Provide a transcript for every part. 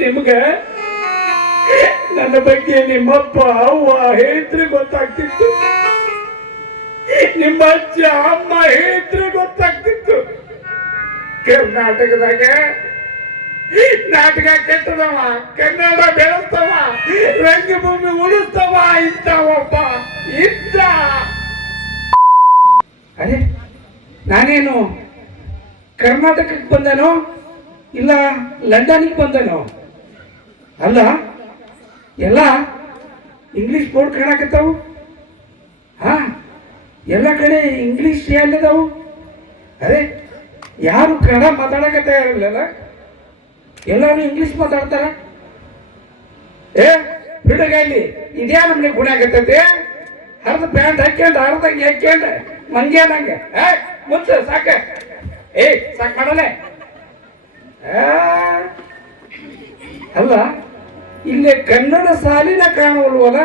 ನಿಮ್ಗೆ ನನ್ನ ಬಗ್ಗೆ ನಿಮ್ಮಪ್ಪ ಅವ್ವ ಹೇಳಿದ್ರೆ ಗೊತ್ತಾಗ್ತಿತ್ತು, ನಿಮ್ಮ ಅಜ್ಜ ಅಮ್ಮ ಹೇಳಿದ್ರೆ ಗೊತ್ತಾಗ್ತಿತ್ತು. ಕರ್ನಾಟಕದಾಗ ನಾಟಕ ಕೆಟ್ಟದವ, ಕನ್ನಡ ಬೆಳೆಸ್ತವ, ರಂಗಭೂಮಿ ಉಳಿಸ್ತವ ಇದ್ದ ಒಬ್ಬ ಇದ್ದ. ಅರೆ ನಾನೇನು ಕರ್ನಾಟಕಕ್ಕೆ ಬಂದನೋ ಇಲ್ಲ ಲಂಡನ್ಗೆ ಬಂದನೋ? ಅಲ್ಲ, ಎಲ್ಲ ಇಂಗ್ಲಿಷ್ ಬೋರ್ಡ್ ಕಾಣಕತ್ತಾವು. ಹಾ, ಎಲ್ಲ ಕಡೆ ಇಂಗ್ಲಿಷ್ ಎಲ್ಲಿದಾವು? ಅರೆ ಯಾರು ಕನ್ನಡ ಮಾತಾಡಕತ್ತ ಇರಲಿಲ್ಲ, ಎಲ್ಲರೂ ಇಂಗ್ಲಿಷ್ ಮಾತಾಡ್ತಾರ. ಬಿಡಗಲ್ಲಿ ಇದ್ಯಾ ನಮ್ಗೆ ಗುಣ ಆಗತ್ತೈತೆ? ಹರಿದ ಪ್ಯಾಂಟ್ ಹಾಕ್ಯಂಡು ಹರಿದಂಗೆ ಹಾಕ್ಯಂಡು ಮಂಗ್ಯಾನಂಗೆ ಮುಚ್ಚ ಸಾಕ. ಸಾಕು ಮಾಡಲೆ. ಅಲ್ಲ, ಇಲ್ಲಿ ಕನ್ನಡ ಸಾಲಿನ ಕಾಣುವಲ್ವಲ್ಲ.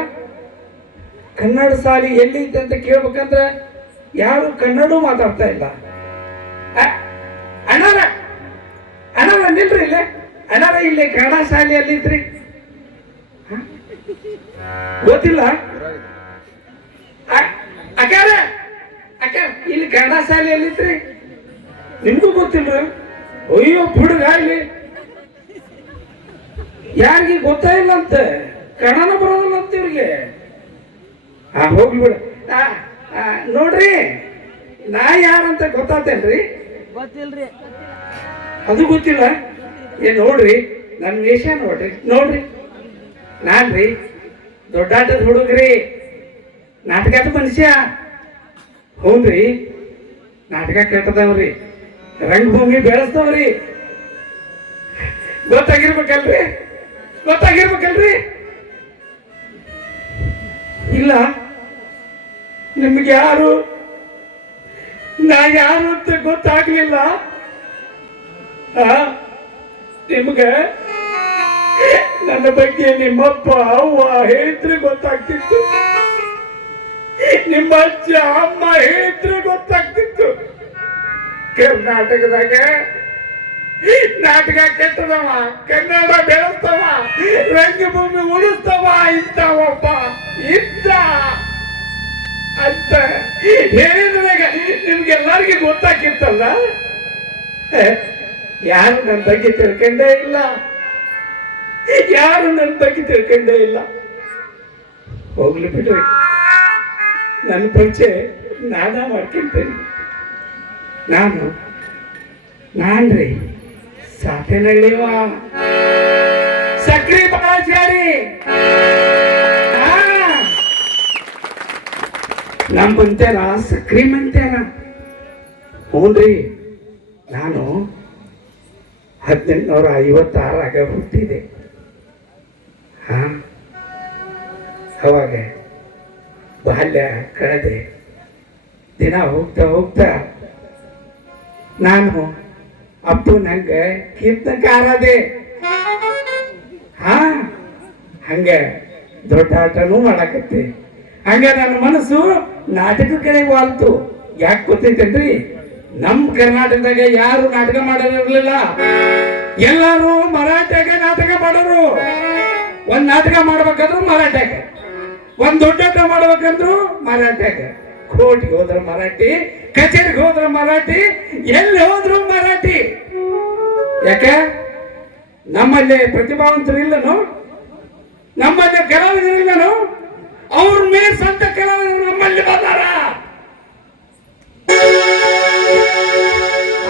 ಕನ್ನಡ ಸಾಲಿ ಎಲ್ಲಿದೆ ಅಂತ ಕೇಳ್ಬೇಕಂದ್ರೆ ಯಾರು ಕನ್ನಡ ಮಾತಾಡ್ತಾ ಇಲ್ಲ. ಅಣ್ಣಾರ ಅಣ್ಣಾರ ನಿಲ್ರಿ ಇಲ್ಲೇ. ಅಣ್ಣಾರ ಇಲ್ಲಿ ಕನ್ನಡ ಶಾಲೆ ಎಲ್ಲಿದ್ರಿ? ಗೊತ್ತಿಲ್ಲ ಅಕ್ಕಾರ? ಅಕ್ಕ ಇಲ್ಲಿ ಕನ್ನಡ ಶಾಲೆ ಎಲ್ಲಿದ್ರಿ? ನಿಮ್ಗೂ ಗೊತ್ತಿಲ್ಲ? ಅಯ್ಯೋ ಹುಡುಗ ಇಲ್ಲಿ ಯಾರಿಗೆ ಗೊತ್ತಾ ಇಲ್ಲ ಅಂತ, ಕನ್ನಡ ಬರೋದಿಲ್ಲ ಅಂತ ಇವ್ರಿಗೆ. ಹೋಗ್ಲಿ ಬಿಡ. ನೋಡ್ರಿ, ನಾ ಯಾರಂತ ಗೊತ್ತಾತೇನ್ರಿ? ಗೊತ್ತಿಲ್ರಿ. ಅದು ಗೊತ್ತಿಲ್ಲ? ನೋಡ್ರಿ, ನನ್ನ ವೇಷ ನೋಡ್ರಿ. ನೋಡ್ರಿ, ನಾನ್ರಿ ದೊಡ್ಡಾಟದ ಹುಡುಗ್ರಿ, ನಾಟಕದ ಮನುಷ್ಯ. ಹೌದ್ರಿ, ನಾಟಕ ಕೆಟ್ಟದವ್ರಿ, ರಂಗಭೂಮಿ ಬೆಳೆಸ್ತವ್ರಿ. ಗೊತ್ತಾಗಿರ್ಬೇಕಲ್ರಿ? ಗೊತ್ತಾಗಿರ್ಬೇಕಲ್ರಿ? ಇಲ್ಲ, ನಿಮ್ಗೆ ಯಾರು ನಾ ಯಾರು ಅಂತ ಗೊತ್ತಾಗ್ಲಿಲ್ಲ. ನಿಮ್ಗೆ ನನ್ನ ಬಗ್ಗೆ ನಿಮ್ಮಪ್ಪ ಅವ್ವ ಹೇಳಿದ್ರೆ ಗೊತ್ತಾಗ್ತಿತ್ತು, ನಿಮ್ಮ ಅಜ್ಜ ಅಮ್ಮ ಹೇಳಿದ್ರೆ ಗೊತ್ತಾಗ್ತಿತ್ತು. ಕರ್ನಾಟಕದಾಗ ನಾಟಕ ಕೆಟ್ಟದವ, ಕನ್ನಡ ಬೆಳೆಸ್ತವ, ರಂಗಭೂಮಿ ಉಳಿಸ್ತವ ಇದ್ದ ಒಬ್ಬ ಇದ್ದ ಅಂತ ಹೇಳಿದಾಗ ನಿಮ್ಗೆಲ್ಲರಿಗೂ ಗೊತ್ತಾಗಿತ್ತಲ್ಲ. ಯಾರು ನನ್ನ ಬಗ್ಗೆ ತಿಳ್ಕೊಂಡೇ ಇಲ್ಲ, ಯಾರು ನನ್ನ ಬಗ್ಗೆ ತಿಳ್ಕೊಂಡೇ ಇಲ್ಲ. ಹೋಗ್ಲಿ ಬಿಡ್ರಿ, ನನ್ನ ಪರಿಚಯ ನಾನಾ ಮಾಡ್ಕೊಂತೇನೆ. ನಾನ್ರಿ ಸಾತೇನಳ್ಳಿವ ಸಕ್ರಿ ಬಾಳಾಚಾರಿ. ನಮ್ ಬಂತೇನ ಸಕ್ರಿ ಮಂತೇನ. ಹ್ಞೂನ್ರಿ, ನಾನು 1856 ಹುಟ್ಟಿದೆ. ಅವಾಗ ಬಾಲ್ಯ ಕಳೆದೆ. ದಿನ ಹೋಗ್ತಾ ಹೋಗ್ತಾ ನಾನು ಅಪ್ಪು ನಂಗೆ ಕೀರ್ತನಕಾರದೆ. ಹಂಗೆ ದೊಡ್ಡ ಆಟನೂ ಮಾಡಾಕತ್ತೆ. ಹಂಗ ನನ್ನ ಮನಸ್ಸು ನಾಟಕ ಕಡೆ ವಾಲ್ತು. ಯಾಕೆ ಗೊತ್ತೈತೇನ್ರಿ? ನಮ್ ಕರ್ನಾಟಕದಾಗ ಯಾರು ನಾಟಕ ಮಾಡೋದಿರ್ಲಿಲ್ಲ, ಎಲ್ಲರೂ ಮರಾಠಿಯಾಗ ನಾಟಕ ಮಾಡೋರು. ಒಂದ್ ನಾಟಕ ಮಾಡ್ಬೇಕಾದ್ರು ಮರಾಠಿಯಾಗ, ಒಂದ್ ದೊಡ್ಡಾಟ ಮಾಡ್ಬೇಕಂದ್ರು ಮರಾಠಿಯಾಗ, ಕೋರ್ಟ್ಗೆ ಹೋದ್ರ ಮರಾಠಿ, ಕಚೇರಿಗೆ ಹೋದ್ರ ಮರಾಠಿ, ಎಲ್ಲಿ ಹೋದ್ರು ಮರಾಠಿ. ಯಾಕೆ? ನಮ್ಮಲ್ಲಿ ಪ್ರತಿಭಾವಂತರು ಇಲ್ಲನು? ನಮ್ಮಲ್ಲಿ ಕಲಾವಿದರು ಇಲ್ಲನು? ಅವ್ರ ಮೇಲೆ ಸ್ವಂತ ಕಲಾವಿದರು ನಮ್ಮಲ್ಲಿ ಬಂದಾರ.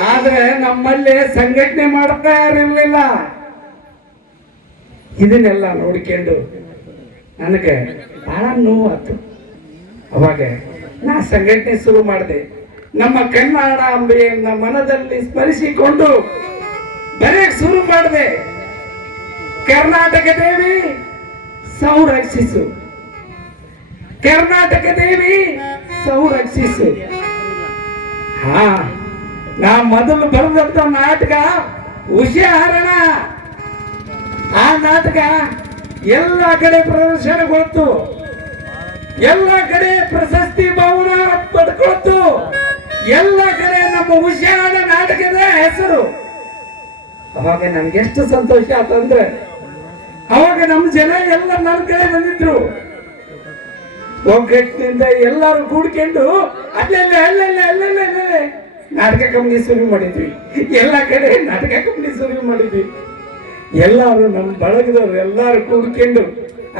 ಆದ್ರೆ ನಮ್ಮಲ್ಲಿ ಸಂಘಟನೆ ಮಾಡ್ತಾ ಇರಲಿಲ್ಲ. ಇದನ್ನೆಲ್ಲ ನೋಡ್ಕೊಂಡು ನನಗೆ ಬಹಳ ನೋವಾಯ್ತು. ಅವಾಗ ನಾ ಸಂಘಟನೆ ಶುರು ಮಾಡಿದೆ. ನಮ್ಮ ಕನ್ನಡಾಂಬೆಯನ್ನ ಮನದಲ್ಲಿ ಸ್ಮರಿಸಿಕೊಂಡು ಬರೆಯಕ್ಕೆ ಶುರು ಮಾಡಿದೆ. ಕರ್ನಾಟಕ ದೇವಿ ಸಂರಕ್ಷಿಸು, ಕರ್ನಾಟಕ ದೇವಿ ಸಂರಕ್ಷಿಸು. ನಾ ಮೊದಲು ಬರೆದಂತ ನಾಟಕ ಉಷಾಹರಣ. ಆ ನಾಟಕ ಎಲ್ಲ ಕಡೆ ಪ್ರದರ್ಶನಗೊಳ್ತು, ಎಲ್ಲ ಕಡೆ ಪ್ರಶಸ್ತಿ ಬಹುಮಾನ ಪಡ್ಕೊಳ್ತು. ಎಲ್ಲ ಕಡೆ ನಮ್ಮ ಉಷಾಹರಣ ನಾಟಕದ ಹೆಸರು ಅವಾಗ ನನ್ಗೆ ಎಷ್ಟು ಸಂತೋಷ ಆತಂದ್ರೆ ಅವಾಗ ನಮ್ಮ ಜನ ಎಲ್ಲ ನನ್ನ ಕಡೆ ಬಂದಿದ್ರು. ಒಗ್ಗಟ್ಟಿನಿಂದ ಎಲ್ಲರೂ ಕೂಡ್ಕೊಂಡು ಅಲ್ಲೆಲ್ಲ ನಾಟಕ ಕಂಪ್ನಿ ಶುರು ಮಾಡಿದ್ವಿ. ಎಲ್ಲ ಕಡೆ ನಾಟಕ ಕಂಪ್ನಿ ಶುರು ಮಾಡಿದ್ವಿ. ಎಲ್ಲಾರು ನಮ್ಮ ಬಳಗದವ್ರು ಎಲ್ಲಾರು ಕೂಡ್ಕೊಂಡು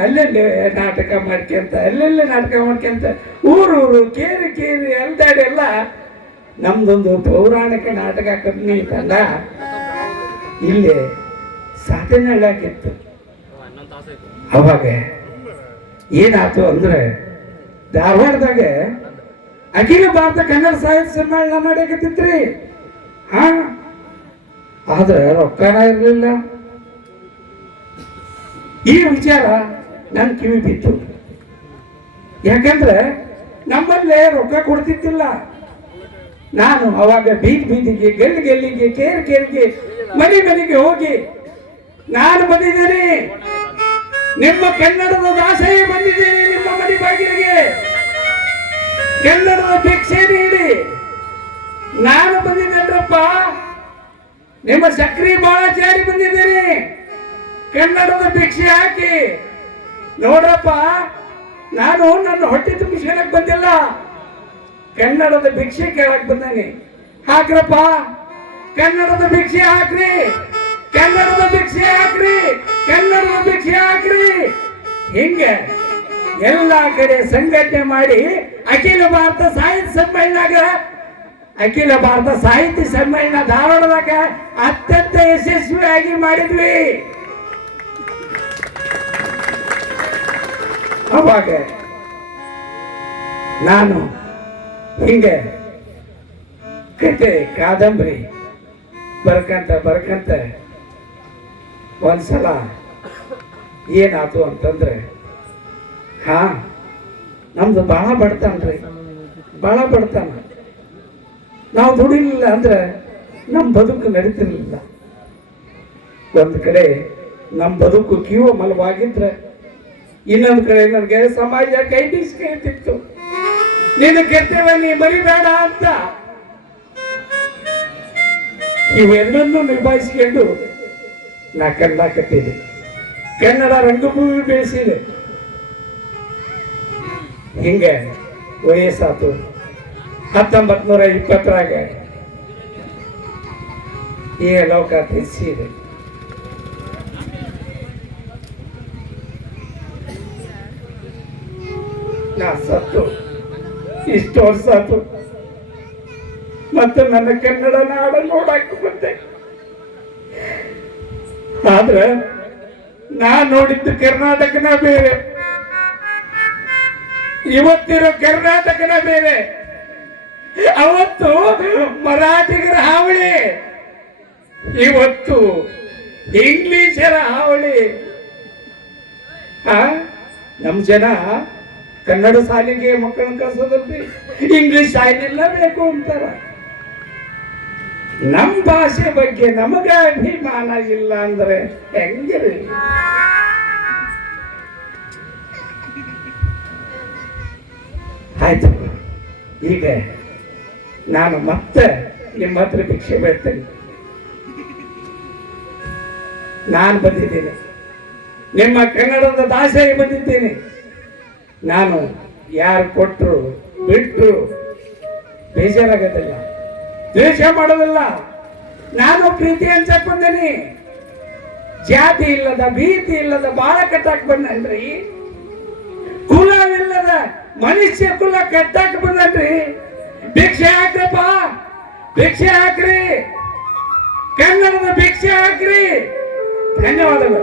ಅಲ್ಲೆಲ್ಲೇ ನಾಟಕ ಮಾಡ್ಕೊಂತ ಊರೂರು ಕೇರಿ ಅಲ್ದಾಡೆಲ್ಲ ನಮ್ದೊಂದು ಪೌರಾಣಿಕ ನಾಟಕ ಕಂಪ್ನಿ ತಂಡ ಇಲ್ಲಿ ಸಾತನಹಳ್ಳಿಯಾಗಿತ್ತು. ಅವಾಗ ಏನಾಯ್ತು ಅಂದ್ರೆ ಧಾರವಾಡದಾಗ ಅಖಿಲ ಭಾರತ ಕನ್ನಡ ಸಾಹಿತ್ಯ ಸಮ್ಮೇಳನ ಮಾಡಕತ್ತಿತ್ರಿ. ಆದ್ರೆ ರೊಕ್ಕನ ಇರಲಿಲ್ಲ. ಈ ವಿಚಾರ ನನ್ ಕಿವಿ ಬಿತ್ತು. ಯಾಕಂದ್ರೆ ನಮ್ಮಲ್ಲೇ ರೊಕ್ಕ ಕೊಡ್ತಿದ್ದಿಲ್ಲ. ನಾನು ಅವಾಗ ಬೀದಿಗೆ ಗೆಲ್ಲಿಗೆ ಕೇರಿಗೆ ಮನೆಗೆ ಹೋಗಿ ನಾನು ಬಂದಿದ್ದೇನೆ, ನಿಮ್ಮ ಕನ್ನಡದ ದಾಸೆಯೇ ಬಂದಿದ್ದೇನೆ, ನಿಮ್ಮ ಮನೆ ಬಾಗಿಲಿಗೆ ಕನ್ನಡದ ಭಿಕ್ಷೆ ನೀಡಿ ನಾನು ಬಂದಿದ್ದೇನ್ರಪ್ಪ, ನಿಮ್ಮ ಸಕ್ರಿ ಬಾಳಾಚಾರಿ ಬಂದಿದ್ದೇನೆ, ಕನ್ನಡದ ಭಿಕ್ಷೆ ಹಾಕಿ ನೋಡ್ರಪ್ಪ. ನಾನು ನನ್ನ ಹೊಟ್ಟೆ ತುಂಬಿಸ್ಕೊಳಕ್ ಬಂದಿಲ್ಲ, ಕನ್ನಡದ ಭಿಕ್ಷೆ ಕೇಳಕ್ ಬಂದೇನೆ. ಹಾಕ್ರಪ್ಪ, ಕನ್ನಡದ ಭಿಕ್ಷೆ ಹಾಕ್ರಿ, ಕನ್ನಡದ ಭಿಕ್ಷೆ ಹಾಕ್ರಿ, ಕನ್ನಡದ ಭಿಕ್ಷೆ ಹಾಕ್ರಿ. ಹಿಂಗೆ ಎಲ್ಲಾ ಕಡೆ ಸಂಘಟನೆ ಮಾಡಿ ಅಖಿಲ ಭಾರತ ಸಾಹಿತ್ಯ ಸಮ್ಮೇಳನ ಧಾರವಾಡದಾಗ ಅತ್ಯಂತ ಯಶಸ್ವಿಯಾಗಿ ಮಾಡಿದ್ವಿ. ಅವಾಗ ನಾನು ಹಿಂಗೆ ಕತೆ ಕಾದಂಬರಿ ಬರ್ಕಂತ ಒಂದ್ಸಲ ಏನಾಯ್ತು ಅಂತಂದ್ರೆ ನಮ್ದು ಬಹಳ ಬಡತನ. ನಾವು ದುಡಿಲಿಲ್ಲ ಅಂದ್ರೆ ನಮ್ಮ ಬದುಕು ನಡೀತಿರ್ಲಿಲ್ಲ. ಒಂದ್ ಕಡೆ ನಮ್ಮ ಬದುಕು ಕೀವ ಮಲವಾಗಿದ್ರೆ ಇನ್ನೊಂದು ಕಡೆ ನನಗೆ ಸಮಾಜ ಕೈ ಬೀಸ್ಕೊಳ್ತಿತ್ತು. ನೀನು ಕೆಟ್ಟವ, ನೀ ಮರಿಬೇಡ ಅಂತ. ಇವೆಲ್ಲನ್ನೂ ನಿಭಾಯಿಸ್ಕೊಂಡು ನಾ ಕನ್ನಡಕತ್ತಿದೆ, ಕನ್ನಡ ರಂಗಭೂಮಿ ಬೆಳೆಸಿದೆ. ಹಿಂಗೆ ವಯಸ್ಸಾತು 1920ರಾಗ ಈ ಲೋಕ ತಿಳಿಸಿದೆ. ನಾ ಸತ್ತು ಇಷ್ಟು ವರ್ಷ ಆತು. ಮತ್ತೆ ನನ್ನ ಕನ್ನಡ ನಾಡ ನೋಡಕ್ ಬಂದೆ. ಆದ್ರ ನಾ ನೋಡಿದ್ದು ಕರ್ನಾಟಕನ ಬೇರೆ, ಇವತ್ತಿರೋ ಕರ್ನಾಟಕನ ಬೇರೆ. ಅವತ್ತು ಮರಾಠಿಗರ ಹಾವಳಿ, ಇವತ್ತು ಇಂಗ್ಲಿಷರ ಹಾವಳಿ. ನಮ್ ಜನ ಕನ್ನಡ ಶಾಲೆಗೆ ಮಕ್ಕಳನ್ನ ಕಳ್ಸೋದ್ರಿ, ಇಂಗ್ಲಿಷ್ ಶಾಲೆಲ್ಲ ಬೇಕು ಅಂತಾರ. ನಮ್ಮ ಭಾಷೆ ಬಗ್ಗೆ ನಮಗ ಅಭಿಮಾನ ಇಲ್ಲ ಅಂದ್ರೆ ಹೆಂಗಿರಿ? ಆಯ್ತು, ಈಗ ನಾನು ಮತ್ತೆ ನಿಮ್ಮ ಹತ್ರ ಭಿಕ್ಷೆ ಬೇಡ್ತೇನೆ. ನಾನು ಬಂದಿದ್ದೇನೆ, ನಿಮ್ಮ ಕನ್ನಡದ ದಾಸೆಗೆ ಬಂದಿದ್ದೇನೆ. ನಾನು ಯಾರು ಕೊಟ್ಟರು ಬಿಟ್ಟರು ಬೇಜಾರಾಗೋದಿಲ್ಲ, ದ್ವೇಷ ಮಾಡೋದಿಲ್ಲ. ನಾನು ಪ್ರೀತಿ ಹಂಚಕ್ ಬಂದೇನಿ, ಜಾತಿ ಇಲ್ಲದ ಭೀತಿ ಇಲ್ಲದ ಬಾಳ ಕಟ್ಟಾಕ್ ಬಂದನ್ರಿ. ಕುಲವಿಲ್ಲದ ಮನುಷ್ಯ ಕುಲ ಕಟ್ಟಾಕ್ ಬಂದನ್ರಿ. ಭಿಕ್ಷೆ ಹಾಕ್ರಪ್ಪ, ಭಿಕ್ಷೆ ಹಾಕ್ರಿ, ಕನ್ನಡದ ಭಿಕ್ಷೆ ಹಾಕ್ರಿ. ಧನ್ಯವಾದಗಳು.